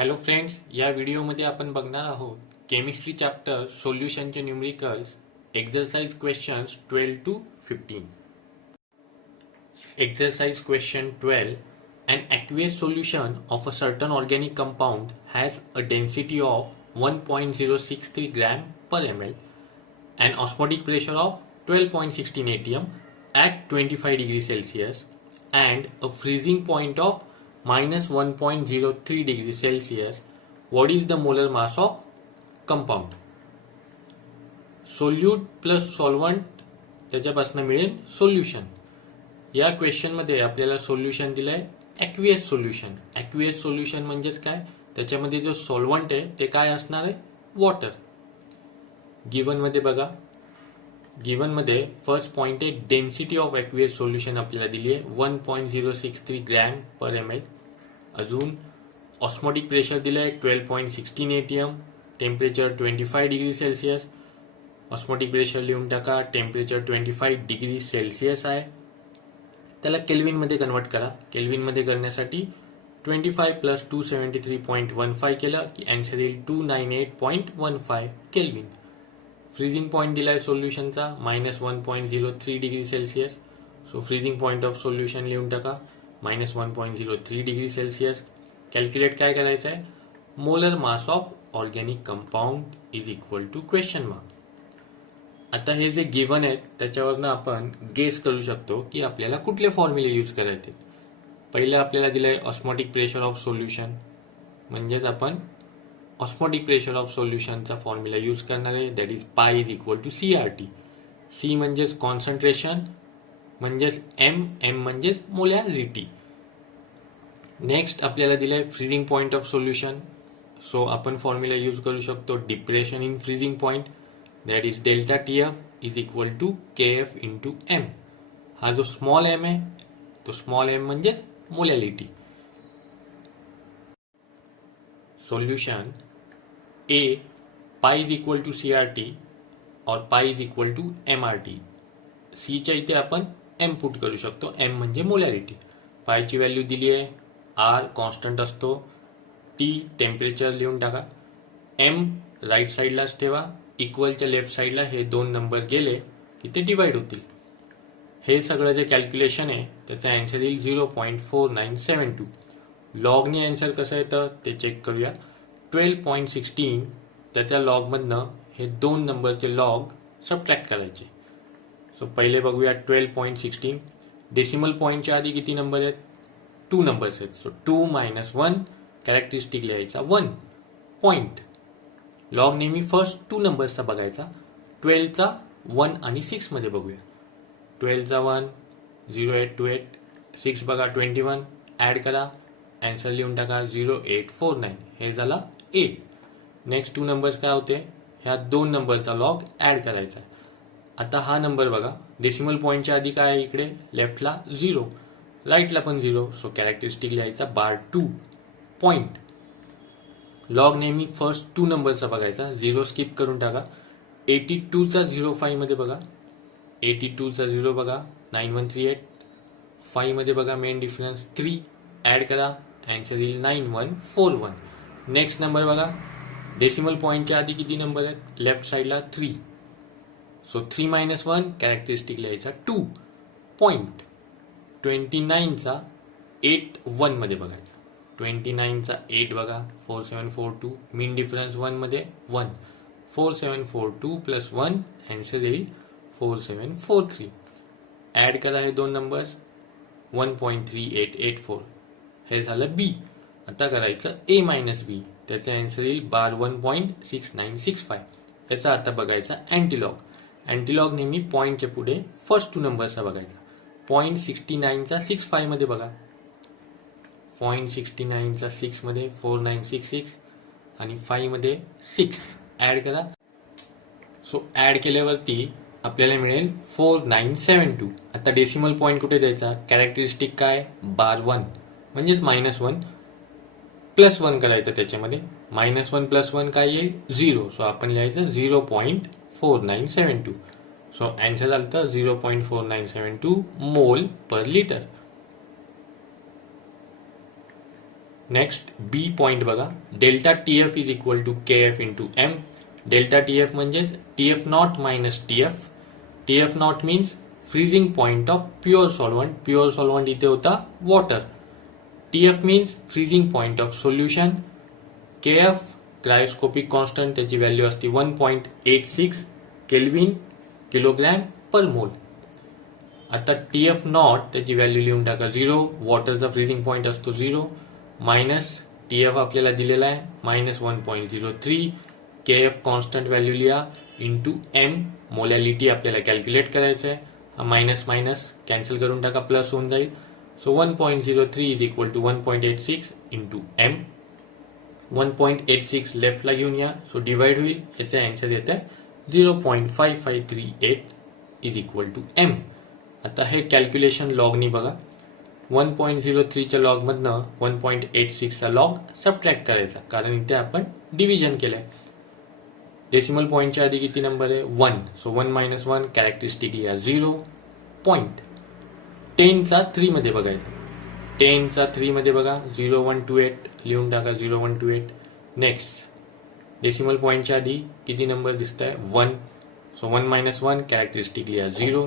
Hello friends, या व्हिडिओमध्ये आपण बघणार आहोत केमिस्ट्री चॅप्टर सोल्युशनचे numericals exercise questions 12 to 15. Exercise question 12. An aqueous solution of a certain organic compound has a density of 1.063 gram per ml, an osmotic pressure of 12.16 atm at 25 degrees Celsius, and a freezing point of minus 1.03 degrees Celsius. What is the molar mass of compound? Solute plus solvent त्याच्यापासून मिळेल solution. या क्वेश्चनमध्ये आपल्याला solution दिलंय aqueous solution. Aqueous solution म्हणजेच काय, त्याच्यामध्ये जो solvent आहे ते काय असणार आहे, वॉटर. गिव्हनमध्ये बघा, गिव्हनमध्ये फर्स्ट पॉइंट आहे डेन्सिटी ऑफ ॲक्वियस सोल्युशन आपल्याला दिली आहे 1.063 ग्रॅम पर एम एल. अजून ऑस्मोटिक प्रेशर दिलं आहे 12.16 atm, temperature 25 degree Celsius. Osmotic pressure लिहून टाका, टेम्परेचर 25 डिग्री सेल्सिअस आहे. त्याला केल्विनमध्ये कन्वर्ट करा. केल्विनमध्ये करण्यासाठी 25 प्लस 273.15 केलं की अँसर येईल 298.15 केल्विन. फ्रीजिंग पॉईंट दिला आहे सोल्युशनचा -1.03 degree Celsius. So freezing point of solution लिहून टाका -1.03 डिग्री सेल्सिअस. कॅल्क्युलेट काय करायचं आहे, molar mass of organic compound is equal to question mark. आता हे जे गिव्हन आहेत त्याच्यावरनं आपण गेस करू शकतो की आपल्याला कुठले फॉर्म्युले यूज करायचे. पहिलं आपल्याला दिलंय ऑस्मोटिक प्रेशर ऑफ सोल्युशन, म्हणजेच आपण ऑस्मोटिक प्रेशर ऑफ सोल्युशनचा फॉर्म्युला यूज करणार आहे, that is pi is equal to CRT. C म्हणजेच कॉन्सन्ट्रेशन, म्हणजेच एम म्हणजेच मोलॅरिटी. नेक्स्ट आपल्याला दिलंय freezing point of solution. So आपण फॉर्म्युला यूज करू शकतो depression in freezing point, that is delta TF is equal to KF into M. हा जो स्मॉल m आहे तो स्मॉल m म्हणजेच मोलॅलिटी. सोल्युशन A पाय इज इक्वल टू CRT और पाय इज इक्वल टू MRT. सीच्या इथे आपण m पुट करू शकतो, m म्हणजे मोलॅरिटी. पायची व्हॅल्यू दिली आहे, R कॉन्स्टंट असतो, T टेम्परेचर लिहून टाका, m राईट साईडलाच ठेवा, इक्वलच्या लेफ्ट साईडला हे दोन नंबर गेले की ते डिवाइड होतील. हे सगळं जे कॅल्क्युलेशन आहे त्याचा अँसर येईल 0.4972. लॉगने अँसर कसं येतं ते चेक करूया. 12.16 त्याच्या लॉगमधनं हे दोन नंबरचे लॉग सबट्रॅक्ट करायचे. सो पहिले बघूया 12.16. डेसिमल पॉईंटच्या आधी किती नंबर आहेत, 2 नंबर्स आहेत. सो 2 - 1 कॅरेक्टरिस्टिक लिहायचा 1 पॉईंट. लॉग नेहमी फर्स्ट 2 नंबर्सचा बघायचा. 12चा 1 आणि 6 मध्ये बघूया. 12चा 1 0828, 6 बघा 21, ॲड करा, अँसर लिहून टाका 0849. हे झाला A. नेक्स्ट 2 नंबर्स काय होते, ह्या 2 नंबरचा लॉग ॲड करायचा. आता हा नंबर बघा, डेसिमल पॉईंटच्या आधी काय आहे, इकडे लेफ्टला 0, राईटला पण 0. सो कॅरेक्टरिस्टिक लिहायचा /2 पॉईंट. लॉग नेहमी फर्स्ट 2 नंबरचा बघायचा, 0 स्किप करून टाका. 82चा 05 मध्ये बघा, 82चा 0 बघा 9138. 5 मध्ये बघा मेन डिफरन्स 3, ॲड करा, अँसर येईल 9141. नेक्स्ट नंबर बघा, डेसिमल पॉईंटच्या आधी किती नंबर आहेत, लेफ्ट साईडला 3. सो 3 - 1 कॅरेक्टरिस्टिक लिहायचा 2 पॉईंट. 29चा 81 मध्ये बघायचा, 29चा 8 बघा 4742, मीन डिफरन्स 1 मध्ये 1. 4742 प्लस 1 अँसर येईल 4743. ॲड करा हे दोन नंबर्स 1.3884. हे झालं B. आता करायचं A - B, त्याचा अँसर येईल 1.6965. याचा आता बघायचा अँटीलॉग. अँटीलॉग नेहमी पॉईंटच्या पुढे फर्स्ट 2 नंबरचा बघायचा. 0.69चा 65 मध्ये बघा, 0.69चा 6 मध्ये 4966 आणि 5 मध्ये 6, ॲड करा. सो ॲड केल्यावरती आपल्याला मिळेल 4972. आता डेसिमल पॉईंट कुठे द्यायचा, कॅरेक्टरिस्टिक काय /1 म्हणजेच -1 प्लस 1 करायचं. त्याच्यामध्ये -1 प्लस 1 काय येईल 0. सो आपण लिहायचं 0.4972. सो अँसर आलं 0.4972 mole per litre. Next B point बघा, delta T F is equal to K F into M. Delta T F म्हणजे T F naught minus T F. T F naught means freezing point of pure solvent. Pure solvent इथे होता water. T F means freezing point of solution. K F cryoscopic constant, त्याची value असते 1.86 kelvin kilogram per mole. आता T F naught त्याची value लिहून टाका 0. वॉटरचा freezing point असतो 0. Minus T F आपल्याला दिलेला आहे मायनस 1.03. के एफ कॉन्स्टंट व्हॅल्यू लिहा इंटू एम. मोलॅलिटी आपल्याला कॅल्क्युलेट करायचं आहे. हा मायनस मायनस कॅन्सल करून टाका, प्लस होऊन जाईल. So 1.03 is equal to 1.86 into M. 1.86 लेफ्टला घेऊन या, सो डिवाइड होईल. याचा आन्सर येत आहे 0.5538 इज इक्वल टू एम. आता हे कॅल्क्युलेशन लॉगनी बघा. 1.03च्या लॉगमधनं 1.86चा लॉग सबट्रॅक्ट करायचा, कारण इथे आपण डिव्हिजन केलंय. डेसिमल पॉईंटच्या आधी किती नंबर आहे 1. सो 1 मायनस 1 कॅरेक्टरिस्टिक लिहा 0. पॉईंट 10चा 3 मध्ये बघायचा. 10चा 3 मध्ये बघा 0128 लिहून टाका 0128. नेक्स्ट डेसिमल पॉईंटच्या आधी किती नंबर दिसत आहे 1. सो 1 मायनस 1 कॅरेक्टरिस्टिक लिहा 0.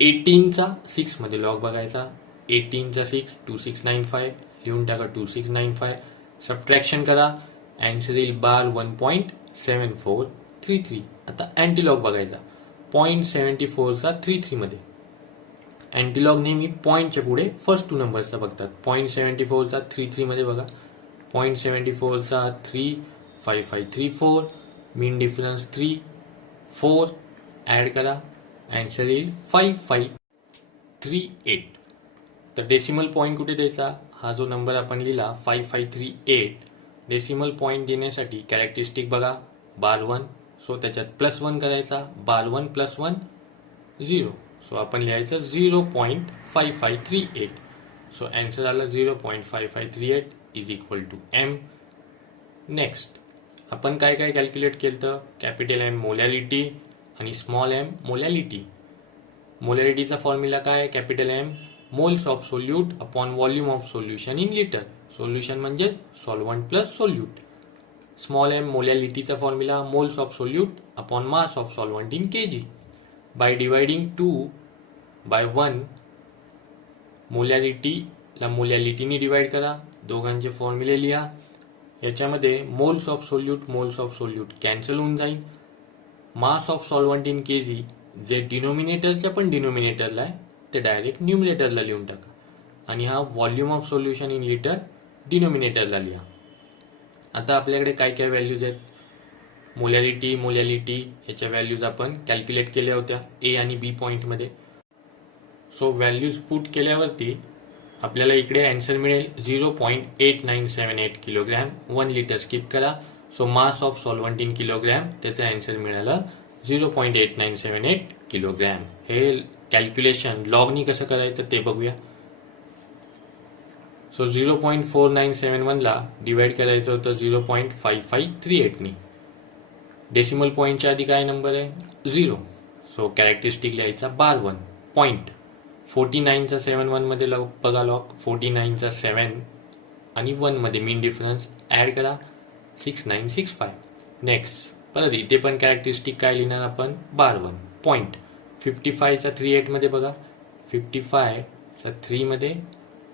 18चा 6 मध्ये लॉग बघायचा. 18चा 6 2695 लिहून टाका 2695. सबट्रॅक्शन करा, आन्सर येईल बार 1.7433. आता अँटीलॉग बघायचा. 0.74चा 33 मध्ये. अँटीलॉग नेहमी पॉईंटच्या पुढे फर्स्ट 2 नंबर्सचा बघतात. 0.74चा 33 मध्ये बघा. 0.74चा 3 5534. मीन डिफरन्स 3 4. ऍड करा, आन्सर येईल 5538. तर डेसिमल पॉईंट कुठे द्यायचा, हा जो नंबर आपण लिहिला 5538. डेसिमल पॉईंट देण्यासाठी कॅरेक्टरिस्टिक बघा बार 1. सो त्याच्यात प्लस 1 करायचा. बार 1 प्लस 1 0. सो आपण लिहायचं 0.5538. सो आन्सर आला 0.5538 is equal to M. Next आपण काय काय कॅल्क्युलेट केलं तर कॅपिटल एम मोलॅलिटी आणि स्मॉल एम मोलॅलिटी. मोलॅलिटीचा फॉर्म्युला काय, capital M moles of solute upon volume of solution in litre. Solution म्हणजे solvent plus solute. Small M मोलॅलिटीचा formula moles of solute upon mass of solvent in K G. By dividing 2 by 1 मोलॅलिटीला मोलॅलिटीने divide करा. दोघांचे फॉर्म्युले लिहा. याच्यामध्ये moles of solute cancel होऊन जाईल. मास ऑफ सॉल्वंट इन केजी जे डिनोमिनेटरच्या पण डिनोमिनेटरला आहे ते डायरेक्ट न्यूमिनेटरला लिहून टाका. आणि हा volume of solution in litre डिनोमिनेटरला लिहा. आता आपल्याकडे काय काय व्हॅल्यूज आहेत. मोलॅलिटी याच्या व्हॅल्यूज आपण कॅल्क्युलेट केल्या होत्या ए आणि बी पॉईंटमध्ये. सो व्हॅल्यूज पुट केल्यावरती आपल्याला इकडे आन्सर मिळेल 0.8978 किलोग्रॅम. 1 लिटर स्किप करा. So mass of solvent in kilogram, त्याचं आन्सर मिळालं 0.8978 किलोग्रॅम. हे कॅल्क्युलेशन लॉगनी कसं करायचं ते बघूया. सो 0.4971ला डिवाइड करायचं होतं 0.5538नी. डेसिमल पॉईंटच्या आधी काय नंबर आहे 0. सो कॅरेक्टरिस्टिक लिहायचा बार 1. पॉईंट 49चा 71 मध्ये बघा लॉग. 49चा 7 आणि 1 मध्ये मीन डिफरन्स ऍड करा 6965. नेक्स्ट परत इथे पण कॅरेक्टरिस्टिक काय लिहिणार आपण बार 1. पॉईंट 55चा 38 मध्ये बघा. 55चा 3 मध्ये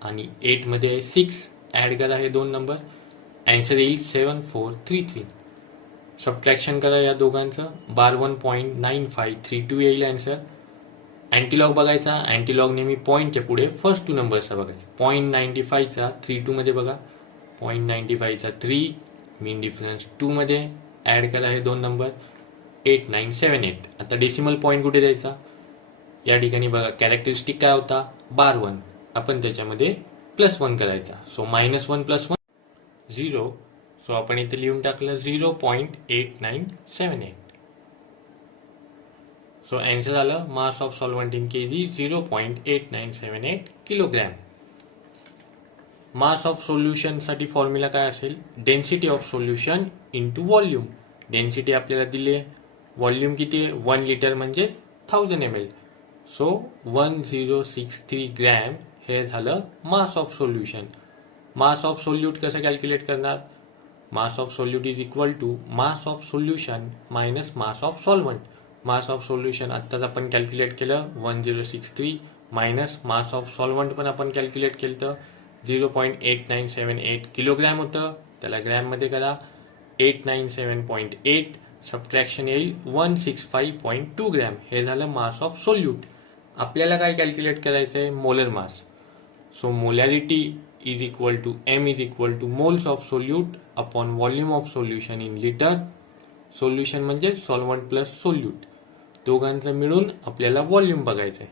आणि 8 मध्ये 6 ऍड करा हे दोन नंबर. आन्सर येईल 7433. सबट्रॅक्शन करा या दोघांचं. बार 1.9532 येईल आन्सर. अँटीलॉग बघायचा. अँटीलॉग नेहमी पॉईंटच्या पुढे फर्स्ट 2 नंबर्सचा बघायचा. 0.95चा 32 मध्ये बघा. 0.95चा 3 मीन डिफरन्स 2 मध्ये ऍड करा हे दोन नंबर 8978. आता डेसिमल पॉईंट कुठे द्यायचा, या ठिकाणी बघा कॅरेक्टरिस्टिक काय होता बार 1. आपण त्याच्यामध्ये प्लस 1 करायचा. सो -1 + 1 0. सो आपण इथे लिहून टाकलं 0.8978. सो आन्सर आलं मास of solvent in KG 0.8978 kilogram. Mass of solution साठी फॉर्म्युला काय असेल, density of solution into volume. Density आपल्याला दिली आहे, व्हॉल्यूम किती आहे 1 लिटर म्हणजे 1000 ml. सो 1063 ग्रॅम हे झालं mass of solution. Mass of solute कसं कॅल्क्युलेट करणार? Mass of solute is equal to mass of solution minus mass of solvent. Mass of solution आत्ताच आपण कॅल्क्युलेट केलं 1063 मायनस मास ऑफ सॉल्व्हंट पण आपण calculate केलं तर 0.8978 किलोग्रॅम होतं. त्याला ग्रॅममध्ये करा 897.8 सबट्रॅक्शन येईल 165.2 ग्रॅम. हे झालं मास ऑफ सोल्यूट. आपल्याला काय कॅल्क्युलेट करायचं आहे? Molar mass. So molarity is equal to m is equal to moles of solute upon volume of solution in liter. Solution म्हणजे सॉल्व्हंट प्लस सोल्यूट, दोघांचं मिळून आपल्याला व्हॉल्यूम बघायचं आहे.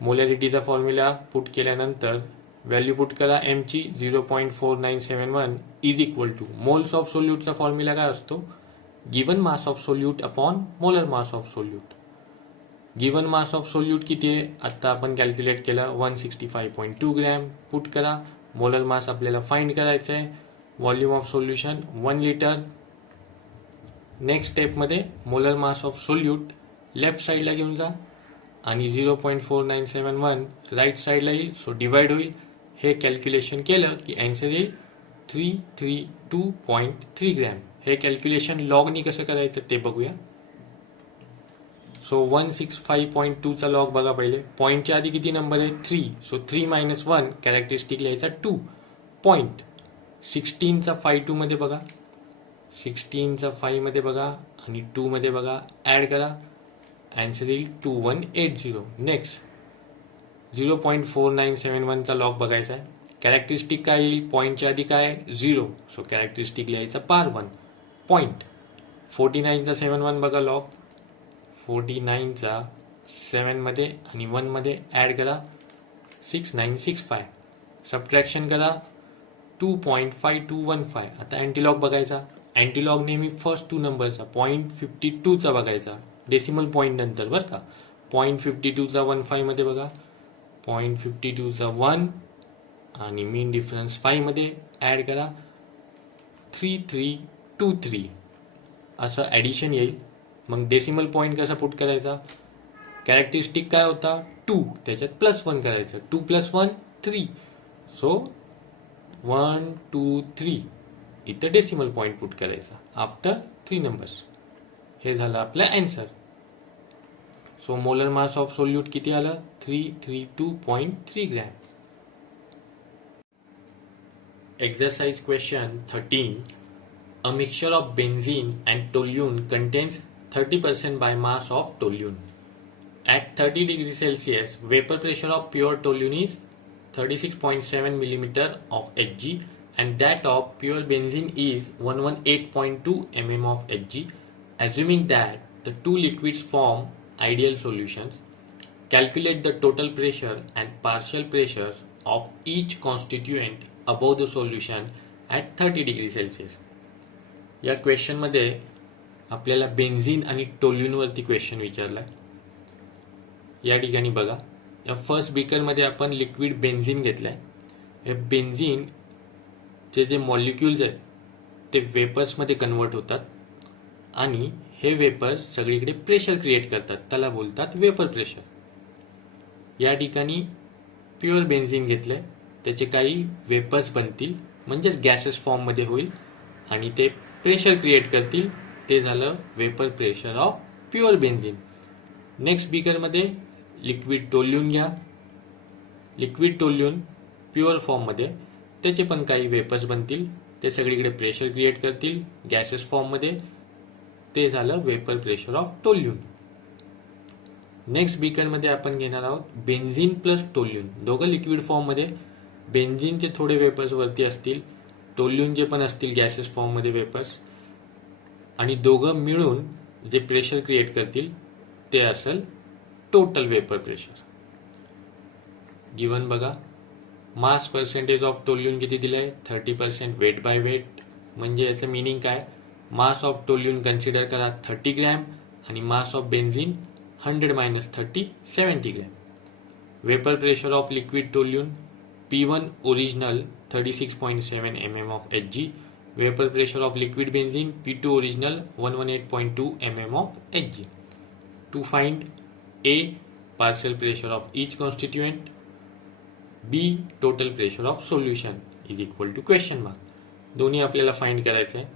मोलॅरिटीचा फॉर्म्युला पुट केल्यानंतर व्हॅल्यू पुट करा m ची 0.4971 is equal to moles of सोल्यूटचा फॉर्म्युला काय असतो? Given mass of solute upon molar mass of solute. Given mass of solute किती आहे? आता आपण कॅल्क्युलेट केलं 165.2 ग्रॅम. पुट करा. मोलर मास आपल्याला फाइंड करायचं आहे. Volume of solution 1 litre. Next स्टेपमध्ये molar mass of solute left साईडला घेऊन जा आणि 0.4971 राईट साईडला येईल. सो डिवाइड होईल. हे कॅल्क्युलेशन केलं की अँसर येईल 332.3 ग्रॅम. हे कॅल्क्युलेशन लॉगनी कसं करायचं ते बघूया. सो 165.2 चा लॉग बघा पहिले. पॉईंटच्या आधी किती नंबर आहे? 3. सो 3 मायनस 1 कॅरेक्टरिस्टिक लिहायचा 2. पॉईंट 16चा 5 मध्ये बघा, 16चा 5 मध्ये बघा आणि 2 मध्ये बघा. ॲड करा. अँसर येईल 2180. नेक्स्ट 0.4971 चा लॉग बघायचा आहे. कॅरेक्टरिस्टिक काय येईल? पॉईंटच्या आधी काय? 0. सो कॅरेक्टरिस्टिक लिहायचा पार 1. पॉईंट 49चा 71 बघा लॉग. 49चा 7 मध्ये आणि 1 मध्ये ॲड करा 6965. सबट्रॅक्शन करा 2.5215. आता अँटीलॉग बघायचा. अँटीलॉग नेहमी फर्स्ट 2 नंबरचा 0.52चा बघायचा, डेसिमल पॉईंट नंतर बरं का. 0.52चा 15 मध्ये बघा, 0.52चा 1 आणि मीन डिफरन्स 5 मध्ये ॲड करा 3323. असं ॲडिशन येईल. मग डेसिमल पॉईंट कसा पुट करायचा? कॅरेक्टरिस्टिक काय होता? 2. त्याच्यात प्लस 1 करायचं. 2 प्लस 1 3. सो 1 2 3 इथं डेसिमल पॉईंट पुट करायचा आफ्टर 3 नंबर्स. हे झालं आपलं answer. So molar mass of solute किती आलं? 332.3 gram. Exercise question 13. A mixture of benzene and toluene contains 30% by mass of toluene. At 30 degrees Celsius, vapor pressure of pure toluene is 36.7 millimeter of Hg and that of pure benzene is 118.2 mm of Hg. Assuming that the two liquids form ideal solutions, calculate the total pressure and partial pressures of each constituent above the solution at 30 degrees Celsius. या क्वेश्चनमध्ये आपल्याला benzene आणि टोल्यूनवरती question विचारला. या ठिकाणी बघा, या first बीकरमध्ये आपण liquid benzene घेतलं आहे. हे बेन्झीनचे जे मॉलिक्युल्स आहेत ते वेपर्समध्ये कन्वर्ट होतात आणि हे वेपर्स सगळीकडे प्रेशर क्रिएट करतात. त्याला बोलतात वेपर प्रेशर. या ठिकाणी प्युअर बेन्झीन घेतलं आहे, त्याचे काही वेपर्स बनतील म्हणजेच गॅसेस फॉर्ममध्ये होईल आणि ते प्रेशर क्रिएट करतील. ते झालं vapour pressure of pure benzene. Next बीकरमध्ये लिक्विड टोल्यून घ्या. लिक्विड टोल्यून प्युअर फॉर्ममध्ये, त्याचे पण काही वेपर्स बनतील, ते सगळीकडे प्रेशर क्रिएट करतील गॅसेस फॉर्ममध्ये. ते झालं vapour pressure of toluene. Next बीकरमध्ये आपण घेणार आहोत बेन्झीन प्लस टोल्यून. दोघं लिक्विड फॉर्ममध्ये. बेन्झीनचे थोडे वेपर्स वरती असतील, टोल्यूनचे पण असतील गॅसेस फॉर्ममध्ये वेपर्स, आणि दोघं मिळून जे प्रेशर क्रिएट करतील ते असेल टोटल वेपर प्रेशर. गिवन बघा, मास पर्सेंटेज ऑफ टोल्यून किती दिलंय? 30% वेट बाय वेट. म्हणजे याचं मिनिंग काय? मास ऑफ टोल्यून कन्सिडर करा 30 ग्रॅम आणि mass of benzene 100 minus 30 70 gram. Vapour pressure of liquid toluene P1 original 36.7 mm of Hg. Vapor pressure of liquid benzene P2 original 118.2 mm of Hg. To find A, partial pressure of each constituent, B, total pressure of solution. Is equal to question mark. दोन्ही आपल्याला find करायचं आहे.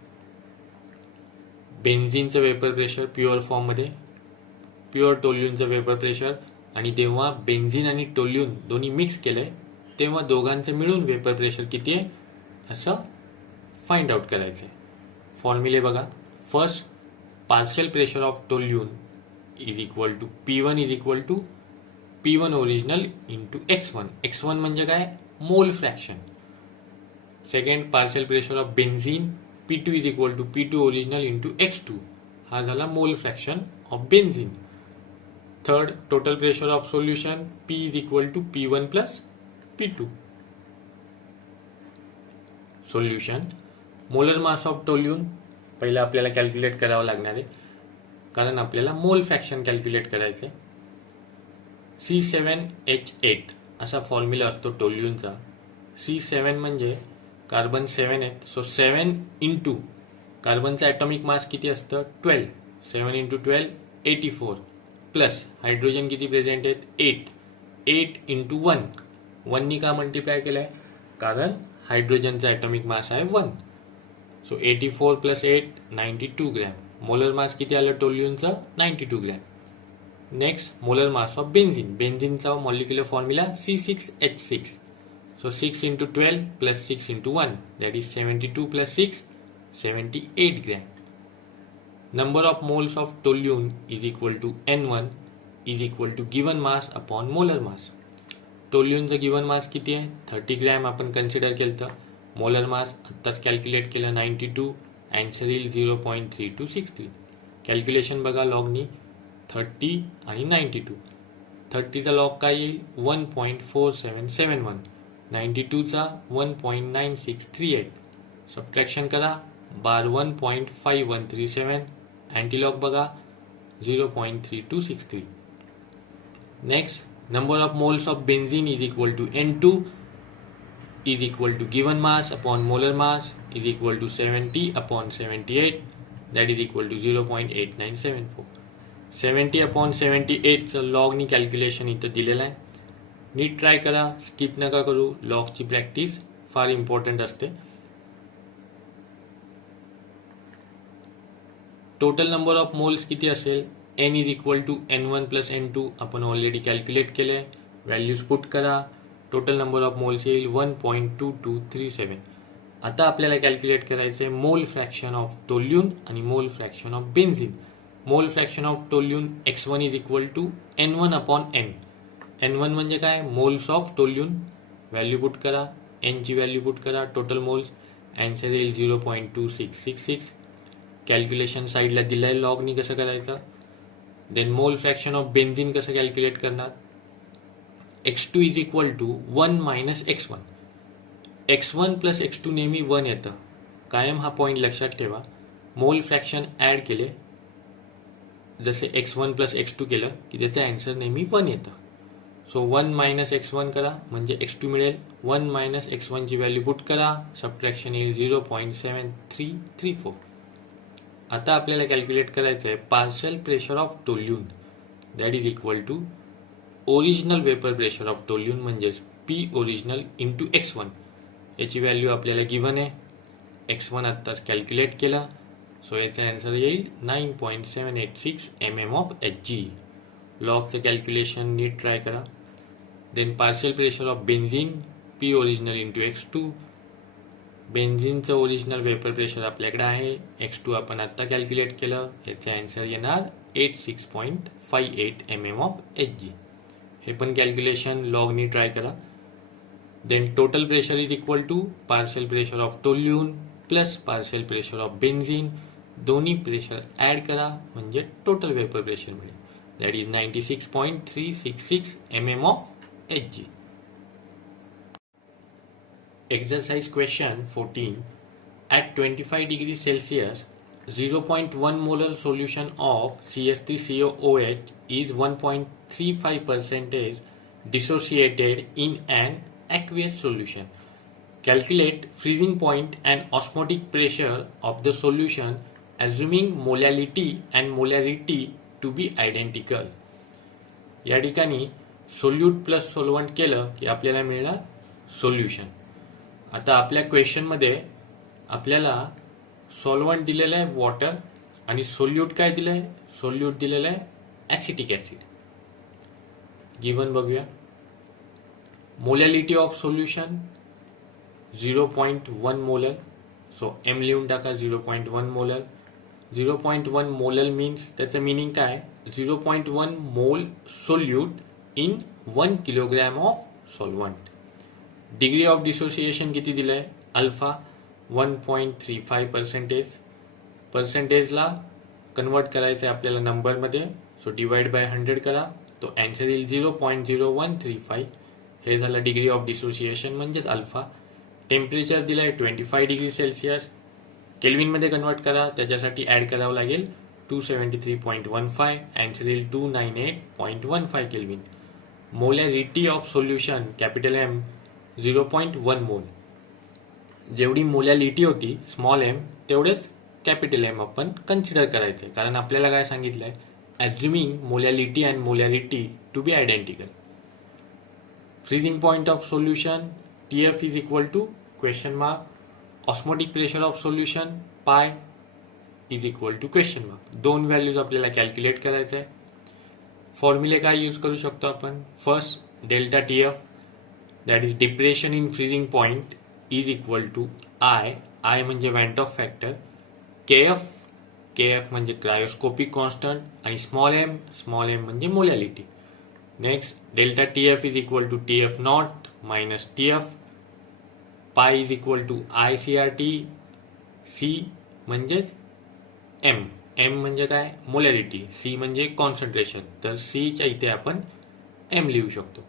बेन्झिनचं vapour pressure pure फॉर्ममध्ये, pure टोल्यूनचं vapour pressure, आणि जेव्हा benzene आणि टोल्यून दोन्ही मिक्स केलंय तेव्हा दोघांचं मिळून वेपर प्रेशर किती आहे असं फाइंड आउट करायचं आहे. फॉर्म्युले बघा. First, partial pressure of toluene is equal to P1 is equal to P1 original into X1. X1 म्हणजे काय? Mole fraction. Second, partial pressure of benzene P2 is equal to P2 original into X2. हा झाला mole fraction of benzene. Third, total pressure of solution P is equal to P1 plus P2. Solution. Molar mass of toluene पहिला आपल्याला calculate करावं लागणार आहे, कारण आपल्याला मोल फ्रॅक्शन कॅल्क्युलेट करायचं आहे. C7H8 असा फॉर्म्युला असतो टोल्यूनचा. C7 म्हणजे कार्बन 7 आहेत, सो 7 इंटू कार्बनचा ॲटॉमिक मास किती असतं? 12. 7 इंटू 12 84 प्लस हायड्रोजन किती प्रेझेंट आहेत? 8. 8 इंटू 1. 1नी का मल्टिप्लाय केलं आहे? कारण हायड्रोजनचा ॲटॉमिक मास आहे 1. So 84 plus 8 92 gram. Molar mass किती आलं टोल्यूनचं? 92 gram. Next, molar mass of benzene. बेन्झिनचा molecular formula C6H6. So 6 into 12 plus 6 into 1 that is 72 plus 6 78 gram. Number of moles of toluene is equal to N1 is equal to given mass upon molar mass. टोल्यूनचं given mass किती आहे? 30 gram आपण consider केलं तर. Molar mass आत्ताच calculate केलं 92. Answer येईल 0.3263. Calculation बघा लॉगनी. 30 आणि 92. 30चा लॉग काय येईल? 1.4771. 92चा 1.9638. सबट्रॅक्शन करा. बार 1.5137. अँटीलॉग बघा 0.3263. Next, number of moles of benzene is equal to N2 is equal to given mass upon molar mass is equal to 70 upon 78 that is equal to 0.8974. 70 upon 78 चं लॉगनी calculation इथं दिलेलं आहे. नीट ट्राय करा, skip नका करू. लॉगची प्रॅक्टिस फार important असते. टोटल नंबर ऑफ मोल्स किती असेल? N is equal to N1 plus N2 आपण ऑलरेडी कॅल्क्युलेट केले. व्हॅल्यूज पुट करा. टोटल नंबर ऑफ मोल्स येईल 1.2237. आता आपल्याला कॅल्क्युलेट करायचं आहे मोल फ्रॅक्शन ऑफ टोल्यून आणि mole fraction of benzene. Mole fraction of toluene X1 is equal to N1 upon N. N1 म्हणजे काय? Moles of toluene. Value put करा. N ची व्हॅल्यू पुट करा. Total moles. अँसर येईल 0.2666. कॅल्क्युलेशन साईडला दिलं आहे लॉगनी कसं करायचं. Then mole fraction of benzene कसं कॅल्क्युलेट करणार? X2 is equal to 1 minus X1. X1 plus X2 नेहमी 1 येतं. कायम हा पॉईंट लक्षात ठेवा. मोल फ्रॅक्शन ॲड केले जसे X1 प्लस X2 केलं की त्याचं अँसर नेहमी 1 येतं. सो 1 मायनस X1 करा म्हणजे X2 मिळेल. 1 मायनस X1 ची व्हॅल्यू पुट करा. सबट्रॅक्शन येईल 0.7334. आता आपल्याला कॅल्क्युलेट करायचं आहे partial pressure of toluene that is equal to original vapour pressure of toluene म्हणजेच P ओरिजिनल इंटू X1. याची व्हॅल्यू आपल्याला गिव्हन आहे. X1 आत्ताच कॅल्क्युलेट केला. सो याचा आन्सर येईल 9.786 mm ऑफ Hg. लॉगचं कॅल्क्युलेशन नीट ट्राय करा. Then partial pressure of benzene P original into X2. बेन्झिनचं ओरिजिनल वेपर प्रेशर आपल्याकडे आहे. X2 आपण आत्ता कॅल्क्युलेट केलं. याचे आन्सर येणार 86.58 mm ऑफ Hg. हे पण कॅल्क्युलेशन लॉगनी ट्राय करा. Then total pressure is equal to partial pressure of toluene plus partial pressure of benzene. दोन्ही प्रेशर ॲड करा म्हणजे टोटल वेपर प्रेशर मिळेल. That is 96.366 mm of Hg. Exercise question 14. At 25 degrees Celsius, 0.1 molar solution of CH3COOH is 1.35% dissociated in an aqueous solution. Calculate freezing point and osmotic pressure of the solution assuming molality and molarity to be identical. या ठिकाणी solute plus सोलवंट केलं की आपल्याला मिळणार solution. आता आपल्या क्वेश्चनमध्ये आपल्याला solvent दिलेलं आहे वॉटर आणि सोल्यूट काय दिलं आहे? सोल्यूट दिलेलं आहे ॲसिटिक ॲसिड. गिवन बघूया. Molality of solution 0.1 molar. So M लिहून टाका 0.1 मोलर. 0.1 मोलर मीन्स त्याचं मिनिंग काय? 0.1 mole solute in 1 kilogram of solvent. Degree of dissociation किती दिलं आहे? अल्फा 1.35%. पर्सेंटेजला कन्वर्ट करायचं आहे आपल्याला नंबरमध्ये. सो डिवाइड बाय 100 करा, तो अँसर येईल 0.0135. हे झालं डिग्री ऑफ डिसोसिएशन म्हणजेच अल्फा. टेम्परेचर दिलं आहे 25 डिग्री सेल्सिअस. केल्विनमध्ये कन्वर्ट करा, त्याच्यासाठी ॲड करावं लागेल 273.15. अँसर येईल 298.15 kelvin. Molarity of solution capital M 0.1 mole. जेवढी मोलॅलिटी होती स्मॉल एम तेवढेच कॅपिटल एम आपण कन्सिडर करायचे, कारण आपल्याला काय सांगितलं आहे? Assuming molality and molarity to be identical. Freezing point of solution TF is equal to question mark. Osmotic pressure of solution pi is equal to question mark. दोन values आपल्याला calculate करायचं आहे. फॉर्म्युले काय यूज करू शकतो आपण? First delta TF that is depression in freezing point is equal to I म्हणजे वॅन्ट ऑफ फॅक्टर, KF म्हणजे क्रायोस्कोपिक कॉन्स्टंट आणि स्मॉल एम म्हणजे molality. Next delta TF is equal to TF naught minus TF. Pi is equal to ICRT. C म्हणजेच M म्हणजे काय? Molarity. C म्हणजे concentration. तर C च्या इथे आपण M लिहू शकतो.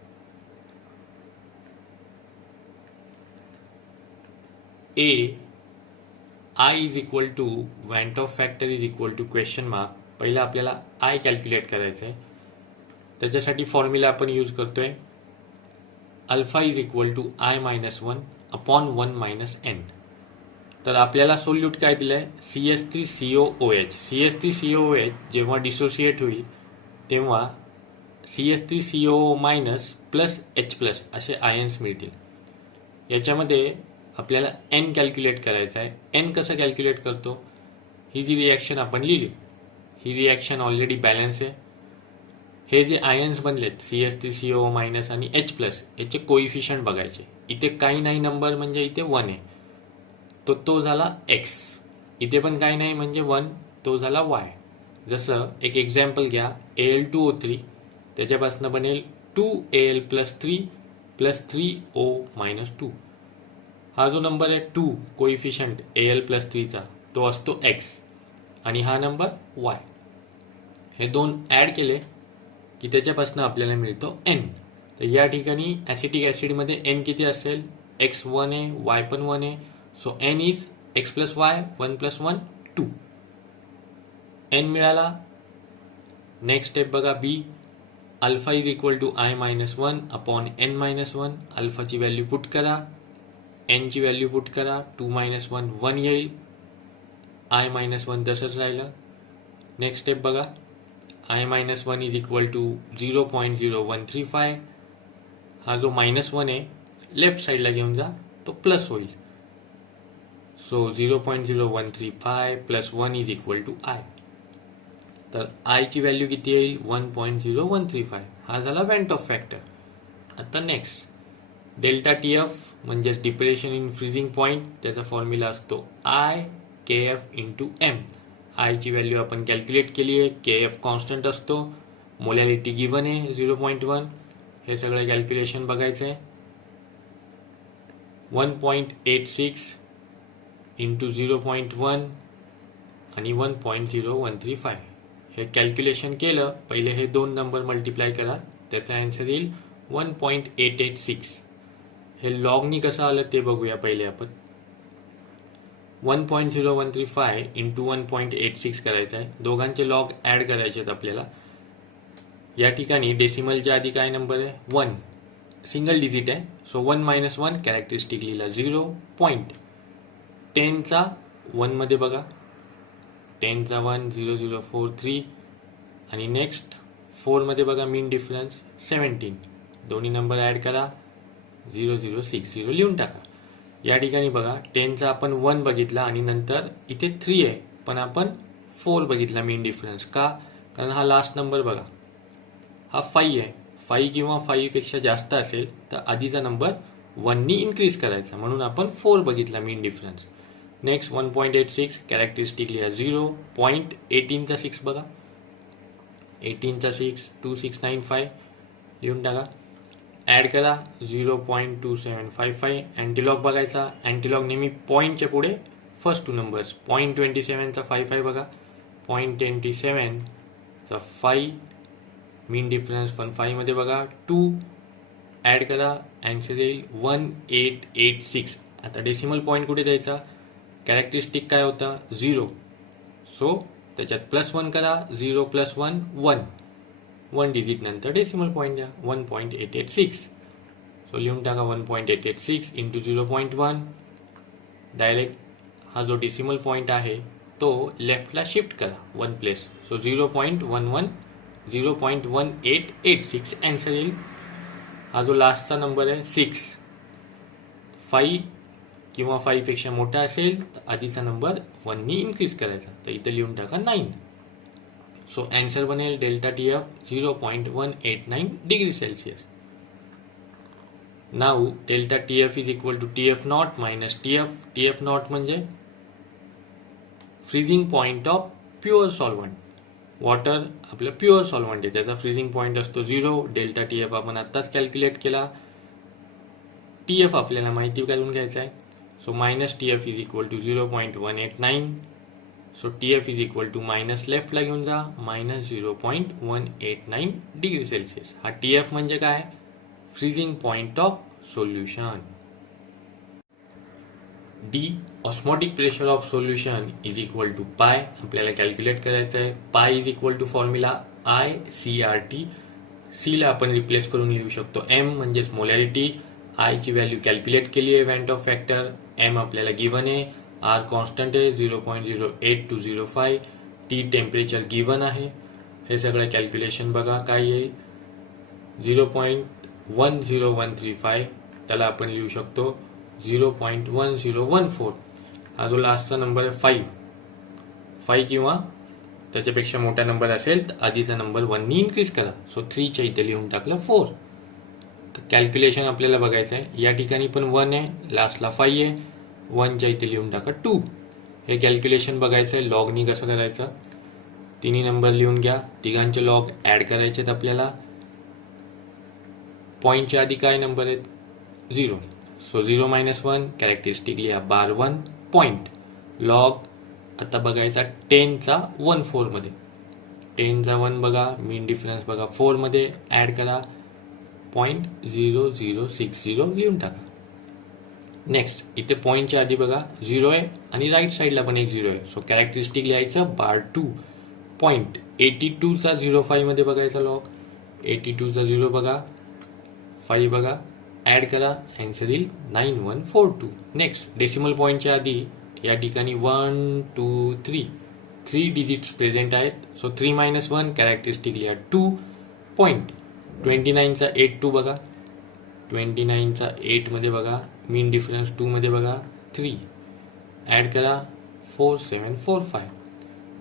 I is equal to van't of factor is equal to question mark. पहिला आपल्याला I कॅल्क्युलेट करायचं आहे. त्याच्यासाठी फॉर्म्युला आपण यूज करतोय alpha is equal to I-1 upon 1 - n. तर आपल्याला सोल्यूट काय दिलं आहे? CH3COOH. CH3COOH जेव्हा डिसोसिएट होईल तेव्हा CH3COO- प्लस H+ असे आयन्स मिळतील. याच्यामध्ये आपल्याला N कॅल्क्युलेट करायचं आहे. N कसं कॅल्क्युलेट करतो? ही जी रिॲक्शन आपण लिहिली, ही रिॲक्शन ऑलरेडी बॅलन्स आहे. हे जे आयन्स बनलेत CH3COO- आणि H+, याचे कोइफिशियंट बघायचे. इथे काही नाही नंबर म्हणजे इथे 1 आहे, तो झाला X. इथे पण काही नाही म्हणजे 1, तो झाला Y. जसं एक एक्झाम्पल घ्या, Al2O3, त्याच्यापासून बनेल 2Al+3 + 3O-2. हा जो नंबर आहे 2 कोइफिशियंट Al+3चा तो असतो X आणि हा नंबर Y. हे दोन ॲड केले की त्याच्यापासून आपल्याला मिळतो N. तर या ठिकाणी ॲसिटिक ॲसिडमध्ये N किती असेल? X 1 आहे, Y पण 1 आहे. So N is X + Y 1 + 1 2. N मिळाला. नेक्स्ट स्टेप बघा B. Alpha is equal to I-1 upon N-1. अल्फाची व्हॅल्यू पुट करा, N ची व्हॅल्यू पुट करा. 2 - 1 1 येईल. I-1 तसंच राहिलं. नेक्स्ट स्टेप बघा. I-1 is equal to 0.0135. हा जो -1 आहे लेफ्ट साईडला घेऊन जा, तो प्लस होईल. So 0.0135 + 1 is equal to I. तर I ची व्हॅल्यू किती येईल? 1.0135. हा झाला वॅन्ट ऑफ फॅक्टर. आता नेक्स्ट डेल्टा TF म्हणजेच डिप्रेशन इन फ्रीजिंग पॉईंट. त्याचा फॉर्म्युला असतो IKF × M. I ची व्हॅल्यू आपण कॅल्क्युलेट केली आहे. KF कॉन्स्टंट असतो. मोलॅलिटी गिवन आहे 0.1. हे सगळं कॅल्क्युलेशन बघायचं आहे. 1.86 × 0.1 आणि 1.0135. हे कॅल्क्युलेशन केलं. पहिले हे दोन नंबर मल्टिप्लाय करा, त्याचा आन्सर येईल 1.886. हे लॉगनी कसं आलं ते बघूया पहिले आपण. 1.0135 × 1.86 करायचं आहे. दोघांचे लॉग ॲड करायचे आहेत आपल्याला. या ठिकाणी डेसिमलच्या आधी काय नंबर आहे? 1. सिंगल डिजिट आहे. सो 1 - 1 कॅरेक्टरिस्टिक लिहिला 0. पॉईंट 10चा 1 मध्ये बघा, 10चा 1 0043 आणि नेक्स्ट 4 मध्ये बघा मीन डिफरन्स 17. दोन्ही नंबर ॲड करा 0060 लिहून टाका. या ठिकाणी बघा 10चा आपण 1 बघितला आणि नंतर इथे 3 आहे पण आपण 4 बघितला मीन डिफरन्स का, कारण हा लास्ट नंबर बघा हा 5 आहे, 5 किंवा 5 पेक्षा जास्त असेल तर आधीचा नंबर 1 नी इन्क्रीज करायचा, म्हणून आपण 4 बघितला मीन डिफरन्स. नेक्स्ट 1.86 कॅरेक्टरिस्टिक लिहा 0. 18चा 6 बघा, 18चा 6 2695 लिहून टाका. ॲड करा 0.2755. अँटीलॉग बघायचा, अँटीलॉग नेहमी पॉईंटच्या पुढे फर्स्ट टू नंबर्स. 0.27चा 55 बघा, 0.27चा 5 मीन डिफरन्स पण 5 मध्ये बघा 2. ॲड करा, अँसर येईल 1886. आता डेसिमल पॉईंट कुठे द्यायचा, कॅरेक्टरिस्टिक काय होता 0, सो त्याच्यात +1 करा, 0 + 1 1, 1 डिजिट नंतर डेसिमल पॉईंट द्या 1.886. सो लिहून टाका 1.886 इंटू 0.1. डायरेक्ट हा जो डेसिमल पॉईंट आहे तो लेफ्टला शिफ्ट करा 1 प्लेस, सो 0.1886 अँसर येईल. हा जो लास्टचा नंबर आहे 6, 5 किंवा 5 पेक्षा मोठा असेल तर आधीचा नंबर 1 नी इन्क्रीज करायचा, तर इथे लिहून टाका 9. सो अँसर बनेल delta TF 0.189 degree Celsius. Now delta TF is equal to TF0 minus TF. TF0 म्हणजे freezing point of pure solvent. Water आपलं प्युअर सॉल्व्हंट आहे, त्याचा फ्रीजिंग पॉईंट असतो 0. डेल्टा TF आपण आत्ताच कॅल्क्युलेट केला. TF आपल्याला माहिती करून घ्यायचा आहे, so minus TF is equal to 0.189. So TF is equal to minus लेफ्टला घेऊन जा, मायनस 0.189 डिग्री सेल्सिअस. हा TF म्हणजे काय, freezing point of solution. The osmotic pressure of solution is equal to pi आपल्याला कॅल्क्युलेट करायचं आहे. Pi is equal to formula ICRT. सीला आपण रिप्लेस करून लिहू शकतो M म्हणजेच मोलॅरिटी. आय ची व्हॅल्यू कॅल्क्युलेट केली आहे व्हॅन्ट ऑफ फॅक्टर. M आपल्याला गिवन आहे, R कॉन्स्टंट आहे 0.08205. T टेम्परेचर गिवन आहे. हे सगळं कॅल्क्युलेशन बघा काय येईल 0.10135, त्याला आपण लिहू शकतो 0.1014. हा जो लास्टचा नंबर आहे 5 किंवा त्याच्यापेक्षा मोठा नंबर असेल तर आधीचा नंबर 1 नी इन्क्रीज करा. सो 3 च्या इथे लिहून टाकलं 4. तर कॅल्क्युलेशन आपल्याला बघायचं आहे, या ठिकाणी पण 1 आहे, लास्टला 5 आहे, 1 च्या इथे लिहून टाका 2. हे कॅल्क्युलेशन बघायचं आहे लॉगनी कसं करायचं. तिन्ही नंबर लिहून घ्या, तिघांचे लॉग ॲड करायचे आहेत आपल्याला. पॉईंटच्या आधी काय नंबर आहेत 0, सो 0 - 1 कॅरेक्टरिस्टिक लिहा बार 1 पॉईंट. लॉग आता बघायचा 10चा 1 4 मध्ये, 10चा 1 बघा, मीन डिफरन्स बघा 4 मध्ये, ॲड करा 0.0060 लिहून टाका. नेक्स्ट इथे पॉईंटच्या आधी बघा 0 आहे आणि राईट साईडला पण एक 0 आहे, सो कॅरेक्टरिस्टिक लिहायचं बार 2 पॉईंट. 82चा 05 मध्ये बघायचा लॉग, 82चा 0 बघा, 5 बघा, ॲड करा, अँसर येईल 9142. नेक्स्ट डेसिमल पॉईंटच्या आधी या ठिकाणी 1 2 3 डिजिट्स प्रेझेंट आहेत, सो 3 - 1 कॅरेक्टरिस्टिक लिहा 2 पॉईंट. 29चा 82 बघा, 29चा 8 मध्ये बघा, मीन डिफरन्स 2 मध्ये बघा 3, ॲड करा 4745.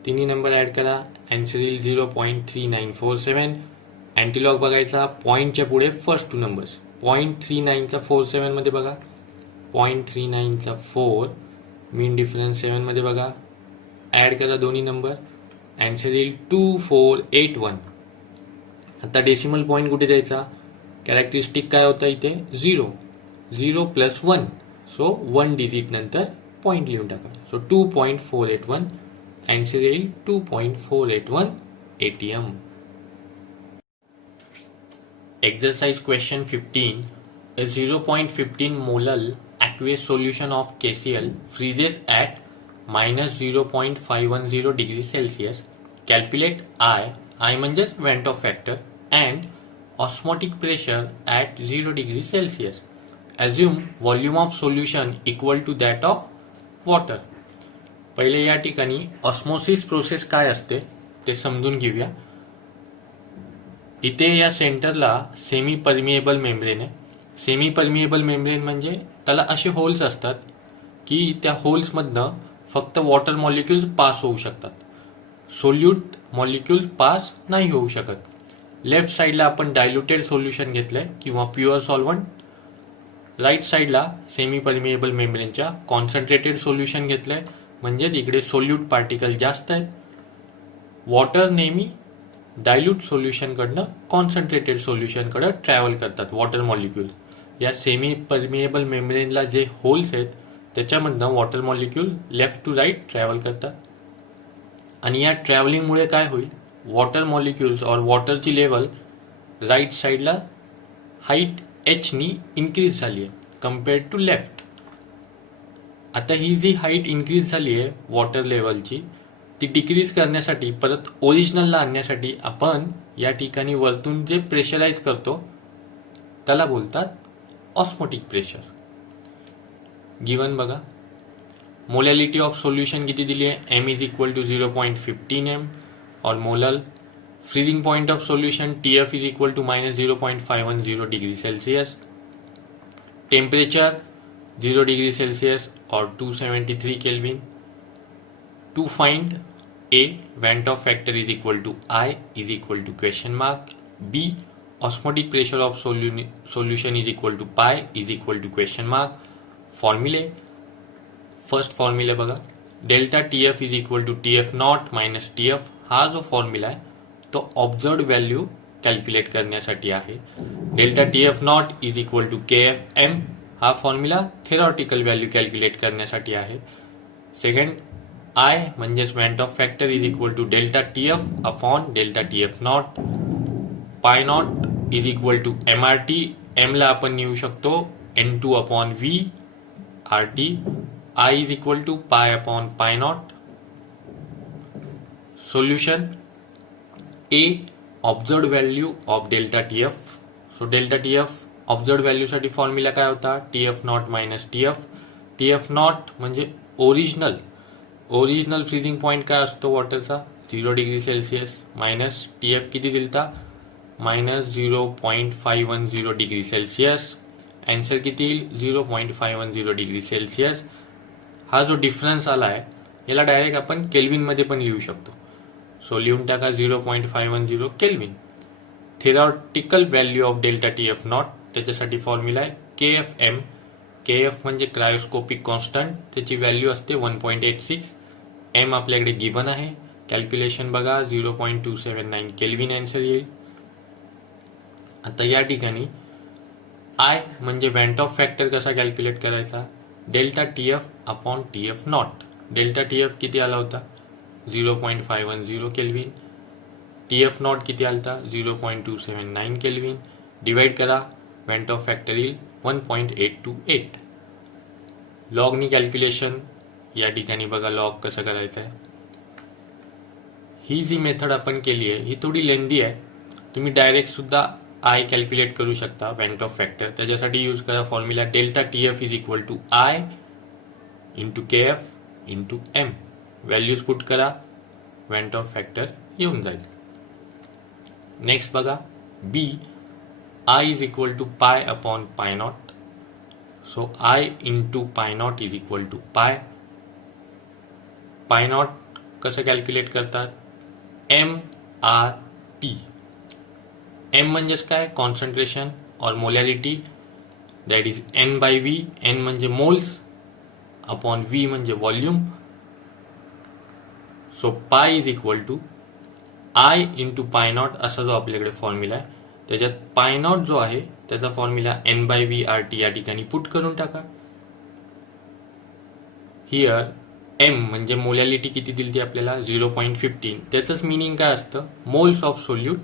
तिन्ही नंबर ॲड करा, अँसर येईल 0.3947. अँटीलॉग बघायचा पॉईंटच्या पुढे फर्स्ट टू नंबर्स. 0.39चा 47 मध्ये बघा, 0.39चा 4, मीन डिफरन्स 7 मध्ये बघा, ॲड करा दोन्ही नंबर, अँसर येईल 2481. आता डेसिमल पॉईंट कुठे द्यायचा, कॅरेक्टरिस्टिक काय होता इथे 0 + 1, सो 1 डिजिट नंतर पॉईंट लिहून टाका, सो 2.481. अँसर येईल 2.481 ATM. Exercise question 15. A 0.15 molal aqueous solution of KCl freezes at -0.510 degrees Celsius. Calculate I म्हणजेच vent of factor and osmotic pressure at 0 degrees Celsius. Assume volume of solution equal to that of water. पहिले या ठिकाणी osmosis process काय असते ते समजून घेऊया. इथे या सेंटरला सेमी परमिएबल मेम्ब्रेन आहे. सेमी परमिएबल मेम्ब्रेन म्हणजे त्याला असे होल्स असतात की त्या होल्समधनं फक्त वॉटर मॉलिक्युल्स पास होऊ शकतात, सोल्यूट मॉलिक्युल्स पास नाही होऊ शकत. लेफ्ट साईडला आपण डायल्युटेड सोल्युशन घेतलंय किंवा प्युअर सॉल्व्हंट, राईट साईडला सेमी परमिएबल मेम्ब्रेनच्या कॉन्सन्ट्रेटेड सोल्युशन घेतलंय, म्हणजेच इकडे सोल्यूट पार्टिकल जास्त आहेत. वॉटर नेहमी डायल्यूट सोल्युशनकडनं कॉन्सन्ट्रेटेड सोल्युशनकडे ट्रॅव्हल करतात वॉटर मॉलिक्यूल. या सेमी परमिएबल मेम्ब्रेनला जे होल्स आहेत त्याच्यामधनं water molecule left to right travel करतात. आणि या ट्रॅव्हलिंगमुळे काय होईल, वॉटर मॉलिक्युल्स और वॉटरची लेवल राईट साईडला हाईट एचनी इन्क्रीज झाली आहे कम्पेअर्ड टू लेफ्ट. आता ही जी हाईट इन्क्रीज झाली आहे वॉटर लेवलची, ती डिक्रीज करण्यासाठी परत ओरिजिनलला आणण्यासाठी आपण या ठिकाणी वरतून जे प्रेशराईज करतो त्याला बोलतात ऑस्मोटिक प्रेशर. गिवन बघा, मोलॅलिटी ऑफ सोल्युशन किती दिली आहे, M is equal to 0.15 M और molal. Freezing point of solution TF is equal to -0.510 degree Celsius. Temperature 0 degree Celsius और 273 kelvin. To find A, Van't-Hoff factor is equal to I is equal to question mark. B, osmotic pressure of solution is equal to pi is equal to question mark. Formulae. First formula बघा, delta TF is equal to TF naught minus TF. हा जो formula आहे तो ऑब्झर्व्ड value calculate करण्यासाठी आहे. Delta TF naught is equal to KFM. हा formula theoretical value calculate करण्यासाठी आहे. सेकंड, I म्हणजेच Van't-Hoff factor is equal to delta TF upon delta TF naught. Pi naught is equal to MRT. एमला आपण लिहू शकतो N2 upon V RT. I is equal to pi upon pi naught. Solution A, observed value of delta TF. So delta TF observed value साठी formula काय होता, TF naught minus TF. TF not म्हणजे original freezing point काय असतो वॉटरचा, 0 degree Celsius, minus TF किती दिलता, -0.510 degree Celsius. Answer किती येईल, 0.510 degree Celsius. हा जो डिफरन्स आला आहे याला डायरेक्ट आपण केल्विनमध्ये पण लिहू शकतो. सो लिहून टाका 0.510 kelvin. Theoretical value of delta TF not, त्याच्यासाठी फॉर्म्युला आहे KFM. KF म्हणजे क्रायोस्कोपिक कॉन्स्टंट, त्याची व्हॅल्यू असते 1.86. M आपल्याकडे गिवन आहे, कॅल्क्युलेशन बघा 0.279 केल्विन आन्सर येईल. आता या ठिकाणी I म्हणजे Van't-Hoff फॅक्टर कसा कॅल्क्युलेट करायचा, delta TF upon TF not. Delta TF किती आला होता, 0.510 केल्विन. TF नॉट किती आला होता, 0.279 केल्विन. डिवाइड करा, Van't-Hoff फॅक्टर येईल 1.828. लॉगनी कॅल्क्युलेशन या ठिकाणी बघा लॉग कसं करायचं आहे. ही जी मेथड आपण केली आहे ही थोडी लेंदी आहे, तुम्ही डायरेक्ट सुद्धा I कॅल्क्युलेट करू शकता Van't-Hoff फॅक्टर. त्याच्यासाठी यूज करा formula delta TF is equal to I into KF into M. Values put करा, Van't-Hoff फॅक्टर येऊन जाईल. नेक्स्ट बघा, B, I is equal to pi upon pi naught. So I into pi naught is equal to pi. Pi not कसं calculate करतात, MRT. M म्हणजेच काय, concentration और molarity, that is N by V. N म्हणजे मोल्स upon V म्हणजे volume. So pi is equal to I into pi naught असा जो आपल्याकडे फॉर्म्युला आहे त्याच्यात पाय नॉट जो आहे त्याचा formula N by V RT या ठिकाणी पुट करून टाका. हिअर M म्हणजे मोलॅलिटी किती दिली आपल्याला, 0.15. त्याचंच मिनिंग काय असतं, moles of solute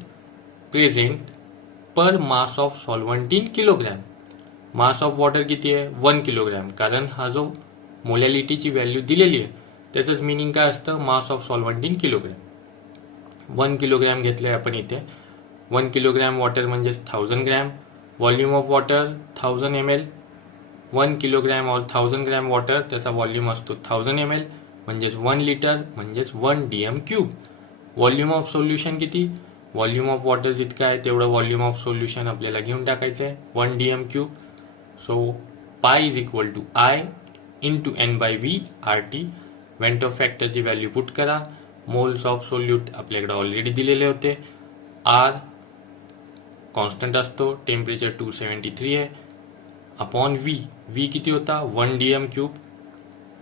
present per mass of solvent in kilogram. Mass of water किती आहे, 1 किलोग्रॅम. कारण हा जो मोलॅलिटीची व्हॅल्यू दिलेली आहे त्याचंच मिनिंग काय असतं, मास of solvent in kilogram. 1 kilogram घेतलं आहे आपण इथे. 1 किलोग्रॅम वॉटर म्हणजे 1000 gram. Volume of water 1000 ml. 1 kilogram और 1000 ग्रॅम वॉटर त्याचा व्हॉल्यूम असतो 1000 ml म्हणजेच 1 लिटर म्हणजेच 1 DM cube. Volume of solution किती, व्हॉल्यूम ऑफ वॉटर जितका आहे तेवढं व्हॉल्यूम ऑफ सोल्युशन आपल्याला घेऊन टाकायचं आहे 1 DM cube. So pi is equal to I into N by V R T. Van't of फॅक्टरची व्हॅल्यू पुट करा. मोल्स ऑफ सोल्यूट आपल्याकडे ऑलरेडी दिलेले होते. आर कॉन्स्टंट असतो, टेम्परेचर 273 आहे, अपॉन व्ही किती होता 1 dm क्यूब.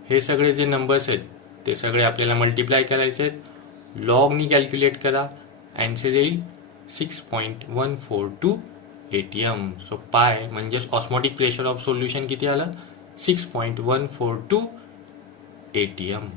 हे सगळे जे नंबर्स आहेत ते सगळे आपल्याला मल्टिप्लाय करायचे आहेत. लॉगनी कॅल्क्युलेट करा, अँसर येईल 6.142 atm. सो पाय म्हणजेच ऑस्मोटिक प्रेशर ऑफ सोल्युशन किती आलं 6.142 atm.